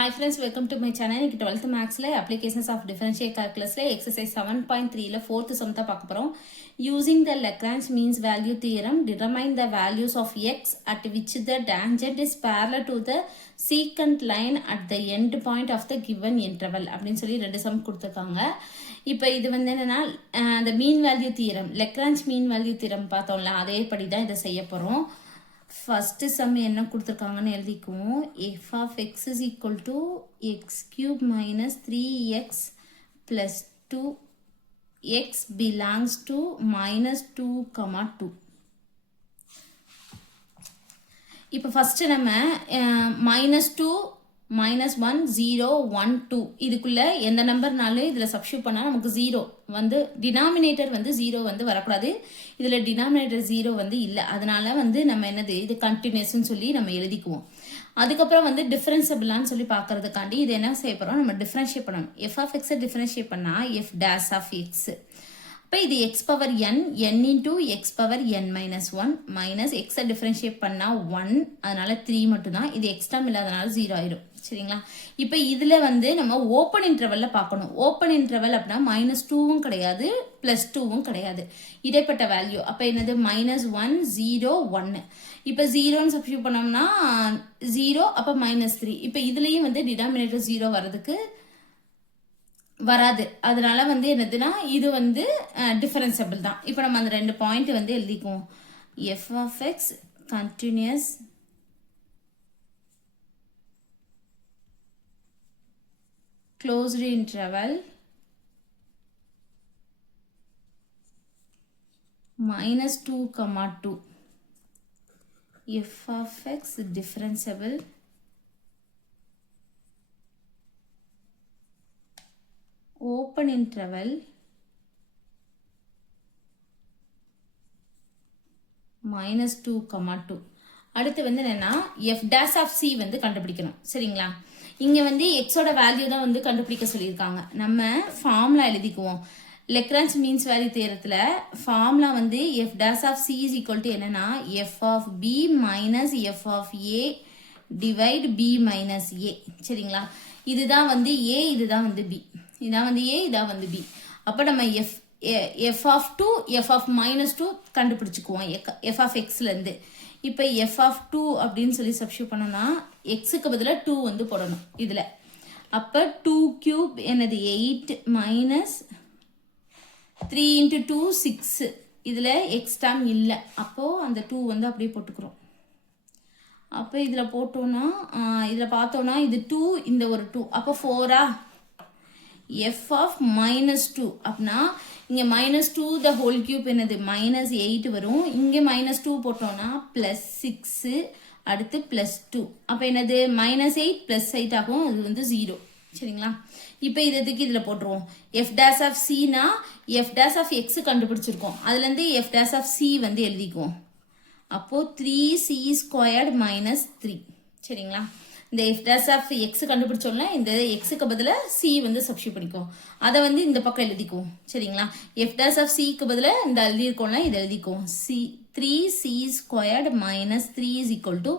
Hi friends, welcome to my channel. இன்னைக்கு 12th Mathsல applications of differential calculusல exercise 7.3ல 4th sum தான் பார்க்க போறோம். Using the Lagrange mean value theorem, determine the values of x at which the tangent is parallel to the secant line at the end point of the given interval அப்படின்னு சொல்லி ரெண்டு some கொடுத்துருக்காங்க. இப்போ இது வந்து என்னன்னா the mean value theorem, Lagrange mean value theorem பார்த்தோம்ல அதே படி தான் இதை செய்ய போறோம். First sum என்ன கொடுத்திருக்காங்கன்னு எழுதிக்குவோம். f of x is equal to x cube minus 3x plus 2 x belongs to minus 2, 2. இப்போ first நம்ம minus 2 minus 1 0 1 2 இதுக்குள்ள எந்த நம்பர்னாலும் இதில் சப்ஸ்டியூட் பண்ணால் நமக்கு 0 வந்து டினாமினேட்டர் வந்து 0 வந்து வரக்கூடாது. இதில் டினாமினேட்டர் 0 வந்து இல்லை, அதனால வந்து நம்ம என்னது இது கண்டினியூஸ்ன்னு சொல்லி நம்ம எழுதிக்குவோம். அதுக்கப்புறம் வந்து டிஃபரன்சபிளான்னு சொல்லி பார்க்கறதுக்காண்டி இது என்ன செய்ய போகிறோம், நம்ம டிஃபரன்ஷியேட் பண்ணணும். எஃப் ஆஃப் எக்ஸை டிஃபரன்ஷியேட் பண்ணால் எஃப் டேஷ் ஆஃப் எக்ஸ். இப்போ இது X power n into X power n minus 1 minus எக்ஸை டிஃபரன்ஷியேட் பண்ணால் 1, அதனால 3 மட்டும்தான். இது எக்ஸ்ட்ரா இல்லாதனால 0 ஆயிடும். சரிங்களா? இப்போ இதில் வந்து நம்ம ஓப்பன் இன்டர்வலில் பார்க்கணும். ஓப்பன் இன்டர்வல் அப்படின்னா -2வும் கிடையாது +2வும் கிடையாது, இடைப்பட்ட வேல்யூ. அப்போ என்னது -1 0 1. இப்போ 0ன்னு சப்ஸ்டியூட் பண்ணோம்னா 0, அப்போ -3. இப்போ இதுலேயும் வந்து டினாமினேட்டர் 0 வர்றதுக்கு வராது, அதனால வந்து என்னதுன்னா இது வந்து டிஃபரன்சபிள் தான். இப்போ நம்ம அந்த ரெண்டு பாயிண்ட் வந்து எழுதிக்குவோம். F of x continuous closed interval -2, 2. f of x differentiable open interval -2, 2. அடுத்து வந்து என்னன்னா f dash of c வந்து கண்டுபிடிக்கணும். சரிங்களா? இங்கே வந்து எக்ஸோட வேல்யூ தான் வந்து கண்டுபிடிக்க சொல்லியிருக்காங்க. நம்ம ஃபார்முலா எழுதிக்குவோம். லெக்ரான்ஜ் மீன்ஸ் வேல்யூ தேரத்தில் ஃபார்முலா வந்து f dash of c is equal to என்னன்னா f of b minus f of a divide b minus a. சரிங்களா? இதுதான் வந்து ஏ, இதுதான் வந்து பி. இதான் வந்து ஏ, இதான் வந்து பி. அப்போ நம்ம எஃப் ஆஃப் 2 எஃப் ஆஃப் -2 கண்டுபிடிச்சிக்குவோம் எஃப் ஆஃப் எக்ஸ்லேருந்து. இப்போ எஃப் ஆஃப் 2 அப்படின்னு சொல்லி சப்ஸ்டியூட் பண்ணோம்னா எக்ஸுக்கு பதிலாக 2 வந்து போடணும் இதில். அப்போ 2 கியூப் என்னது 8 மைனஸ் 3 × 2 6. இதில் எக்ஸ் டேம் இல்லை, அப்போது அந்த 2 வந்து அப்படியே போட்டுக்கிறோம். அப்போ இதில் போட்டோன்னா இதில் பார்த்தோன்னா இது 2, இந்த ஒரு 2, அப்போ 4ஆ. எஃப் ஆஃப் -2 அப்படின்னா இங்கே -2 த ஹோல் கியூப் என்னது -8 வரும். இங்கே -2 போட்டோம்னா +6, அடுத்து +2. அப்போ என்னது -8 +8 ஆகும், அது வந்து 0. சரிங்களா? இப்போ இதுக்கு இதில் போட்டுருவோம். எஃப் டேஷ் ஆஃப் சினா எஃப் டேஷ் ஆஃப் எக்ஸ் கண்டுபிடிச்சிருக்கோம், அதுலேருந்து எஃப் டேஷ் ஆஃப் சி வந்து எழுதிக்குவோம். அப்போது 3c² -3. சரிங்களா? இந்த எஃப் டேஷ் ஆஃப் எக்ஸ் கண்டுபிடிச்சோம்னா இந்த எக்ஸுக்கு பதிலாக சி வந்து சப்ஸ்டியூட் பண்ணிக்குவோம். அதை வந்து இந்த பக்கம் எழுதிக்குவோம். சரிங்களா? எஃப் டேஷ் ஆஃப் சிக்கு பதிலாக இந்த எழுதியிருக்கோம்னா இதை எழுதிக்குவோம். 3c² -3 is equal to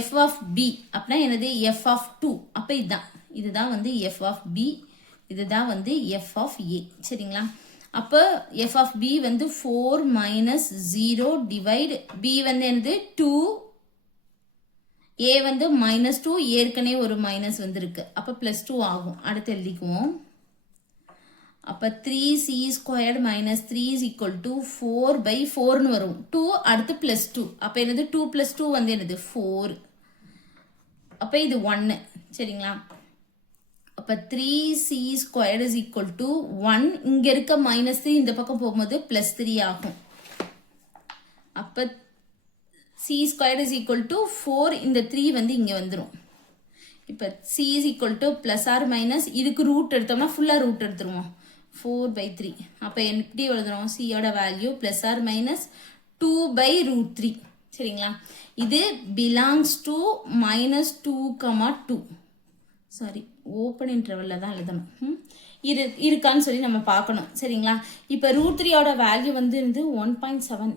F of P அப்படின்னா என்னது எஃப் ஆஃப் 2. அப்போ இதுதான் வந்து எஃப் ஆஃப் பி, இதுதான் வந்து எஃப் ஆஃப் ஏ. சரிங்களா? அப்போ எஃப் ஆஃப் பி வந்து 4 - 0 டிவைட் பி வந்து என்னது 2, ஏ வந்து -2, ஏற்கனவே ஒரு மைனஸ் வந்துருக்கு, அப்போ +2 ஆகும். அடுத்து எழுதிக்குவோம். அப்போ 3c² -3 இஸ் ஈக்குவல் டு 4/4ன்னு வரும். 2 அடுத்து +2, அப்போ என்னது 2 + 2 வந்து என்னது 4. அப்போ இது 1. சரிங்களா? அப்போ 3c² இஸ் ஈக்குவல் டு 1. இங்கே இருக்க -3 இந்த பக்கம் போகும்போது +3 ஆகும். அப்போ c² இஸ் ஈக்குவல் டு 4, இந்த 3 வந்து இங்கே வந்துடும். இப்போ c is equal to +or- இதுக்கு ரூட் எடுத்தோம்னா ஃபுல்லாக ரூட் எடுத்துருவோம். 4/3. அப்போ எப்படி எழுதுறோம், சியோட வேல்யூ +or- 2/√3. சரிங்களா? இது பிலாங்ஸ் டு -2, 2. சாரி, ஓப்பன் இன்டர்வலில் தான் எழுதணும். இருக்கான்னு சொல்லி நம்ம பார்க்கணும். சரிங்களா? இப்போ √3யோட வேல்யூ வந்து 1.7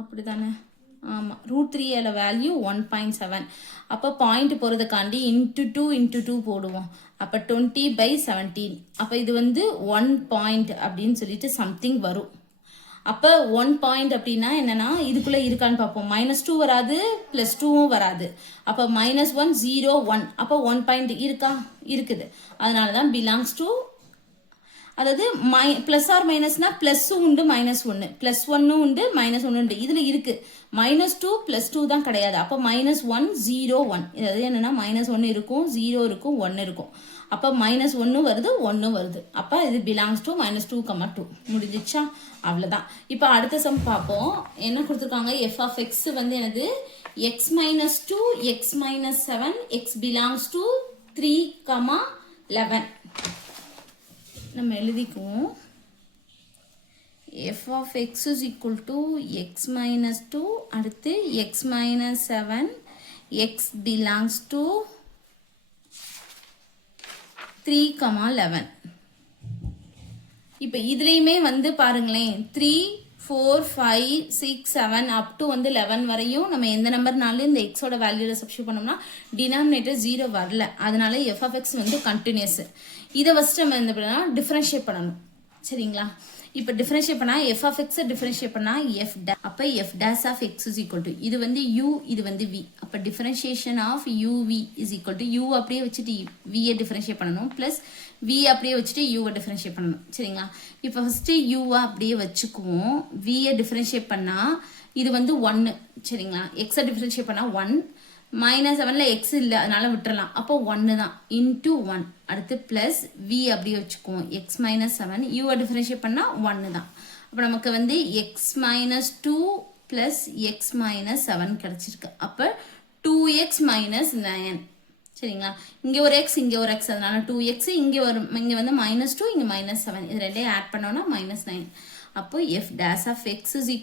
அப்படி தானே. ஆமாம் √3 வேல்யூ 1.7. அப்போ பாயிண்ட் போகிறதுக்காண்டி × 2 போடுவோம். அப்போ 20/17. அப்போ இது வந்து 1 பாயிண்ட் அப்படின்னு சொல்லிட்டு சம்திங் வரும். அப்போ 1 பாயிண்ட் அப்படின்னா என்னன்னா இதுக்குள்ளே இருக்கான்னு பார்ப்போம். -2 வராது, +2வும் வராது. அப்போ -1 0 1. அப்போ 1 பாயிண்ட் இருக்கா? இருக்குது. அதனால தான் பிலாங்ஸ் டு, அதாவது ப்ளஸ் ஆர் மைனஸ்னா ப்ளஸ்ஸும் உண்டு -1, +1 உண்டு -1 உண்டு. இதில் இருக்குது -2 +2 தான் கிடையாது. அப்போ -1 0 1. அதாவது என்னென்னா -1 இருக்கும், 0 இருக்கும், 1 இருக்கும். அப்போ -1 வருது, 1 வருது. அப்போ இது பிலாங்ஸ் டு -2, 2 முடிஞ்சிச்சா? அவ்வளோதான். இப்போ அடுத்த சம் பார்ப்போம். என்ன கொடுத்துருக்காங்க? f(x) வந்து என்னது? x - 2 x - 7 x belongs to 3, 11. நம்ம எழுதிக்குவோம். f(x) = x - 2 அடுத்து x - 7 x belongs to 3, 11. இப்போ இதுலேயுமே வந்து பாருங்களேன் 3, 4, 5, 6, 7 அப் டு வந்து 11 வரையும் நம்ம எந்த நம்பர்னாலும் இந்த எக்ஸோட வேல்யூவில் சப்ஸ்டியூட் பண்ணோம்னா டினாமினேட்டர் 0 வரல. அதனால f(x) வந்து கண்டினியூஸ். இதை ஃபஸ்ட்டு நம்ம என்ன பண்ணலாம்? டிஃப்ரென்ஷியேட் பண்ணணும். சரிங்களா? இப்போ டிஃப்ரென்ஷியேட் பண்ணால் f(x) டிஃப்ரென்ஷியேட் பண்ணால் f'. அப்போ f'(x) = இது வந்து u, இது வந்து v. அப்போ டிஃப்ரென்ஷியேஷன் ஆஃப் uv = u அப்படியே வச்சுட்டு v-ஐ டிஃப்ரென்ஷியேட் பண்ணணும், ப்ளஸ் v அப்படியே வச்சுட்டு u-ஐ டிஃப்ரென்ஷியேட் பண்ணணும். சரிங்களா? இப்போ ஃபஸ்ட்டு u-ஐ அப்படியே வச்சுக்குவோம். v-ஐ டிஃப்ரென்ஷியேட் பண்ணால் இது வந்து 1. சரிங்களா? x-ஐ டிஃப்ரென்ஷியேட் பண்ணால் 1. -7ல் x இல்லை, அதனால விட்டுறலாம். அப்போ 1 தான், × 1. அடுத்து ப்ளஸ் v அப்படியே வச்சுக்குவோம். x - 7 u-ஐ டிஃப்ரென்ஷியேட் பண்ணால் 1 தான். அப்போ நமக்கு வந்து x - 2 + x - 7 கிடச்சிருக்கு. அப்போ 2x - 9. சரிங்களா? இங்கே ஒரு x, இங்கே ஒரு x, அதனால 2x, இங்கே வந்து -2, இங்கே -7. இது ரெண்டையும் ஆட் பண்ணோன்னா -9. அப்போ f'(x) =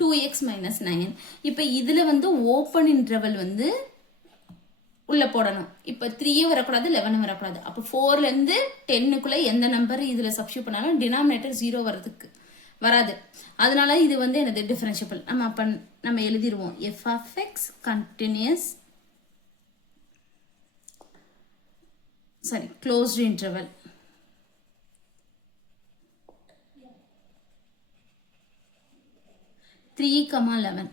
2x - 9. இப்போ இதில் வந்து ஓப்பன் இன்டர்வல் வந்து உள்ளே போடணும். இப்போ 3 வரக்கூடாது, 11 வரக்கூடாது. அப்போ 4லேருந்து 10க்குள்ளே எந்த நம்பர் இதில் சப்ஸ்டியூட் பண்ணாலும் டினாமினேட்டர் 0 வராது. அதனால இது வந்து என்னது? டிஃபரன்ஷியபிள். நம்ம எழுதிடுவோம். f(x) continuous, closed interval. (3, 11).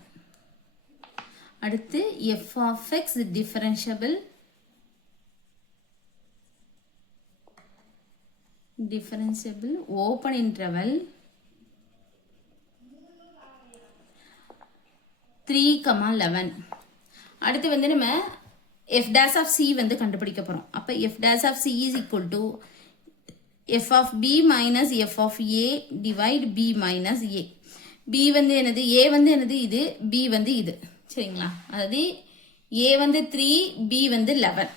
அடுத்து f(x) டிஃபரன்ஷியபிள், ஓப்பன் இன்டர்வல் 3, 11. அடுத்து வந்து நம்ம f' வந்து கண்டுபிடிக்க போகிறோம். அப்போ f' = f(b - f(a) divide b - a. b வந்து என்னது? a வந்து என்னது? இது. b வந்து இது. சரிங்களா? அதாவது a வந்து 3, b வந்து 11.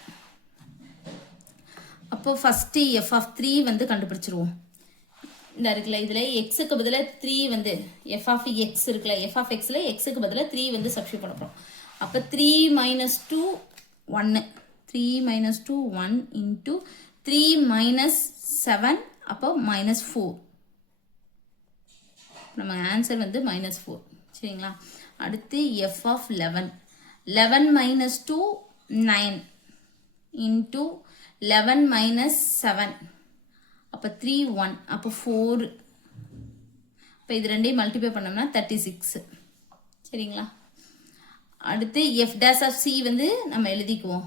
அப்போ ஃபஸ்ட்டு f(3) வந்து கண்டுபிடிச்சிருவோம். இந்த இருக்குல்ல, இதில் எக்ஸுக்கு பதிலாக 3 வந்து f(x) இருக்குல்ல, f(x)ல் எக்ஸுக்கு பதிலாக 3 வந்து சப்ஸ்டியூட் பண்ண போகிறோம். அப்போ 3 - 2 1, 3 - 2 1 × 3 - 7, அப்போ -4. நம்ம ஆன்சர் வந்து -4. சரிங்களா? அடுத்து f(11) 11 - 2 9 × 11 - 7, அப்போ 3 1, அப்போ 4. இப்போ இது ரெண்டையும் மல்டிப்ளை பண்ணோம்னா 36. சரிங்களா? அடுத்து f' வந்து நம்ம எழுதிக்குவோம்.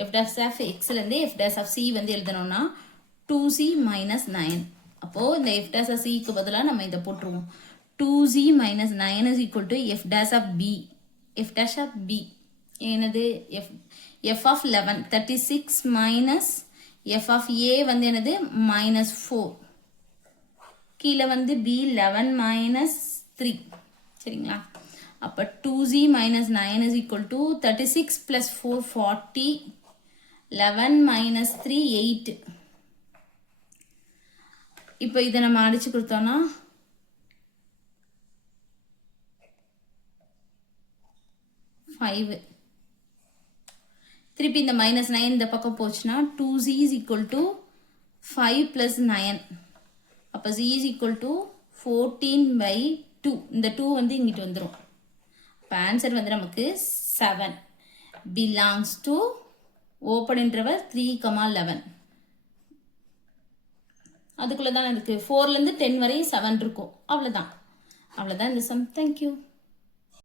f'(x)லேருந்து f' வந்து எழுதணும்னா 2c - 9. அப்போது இந்த f'(c)க்கு பதிலாக நம்ம இதை போட்டுருவோம். 2c - 9 f'(b). என்னது? f(11) 36 - f(a) வந்து என்னது? -4. கீழே வந்து b 11 - 3. சரிங்களா? அப்போ 2c - 9 = 36 + 4 40, 11 - 3 8. இப்போ இதை நம்ம அடிச்சு கொடுத்தோம்னா 5. திருப்பி இந்த -9 இந்த பக்கம் போச்சுன்னா 2c = 5 + 9. அப்போ c = 14/9. 2 இந்த 2 வந்து இங்கிட்டு வந்துடும். இப்போ ஆன்சர் வந்து நமக்கு 7 பிலாங்ஸ் டு ஓப்பன் இன்டர்வல் 3,11. அதுக்குள்ளே தான் இருக்குது. 4லேருந்து 10 வரையும் 7 இருக்கும். அவ்வளோதான் இந்த சம். தேங்க்யூ.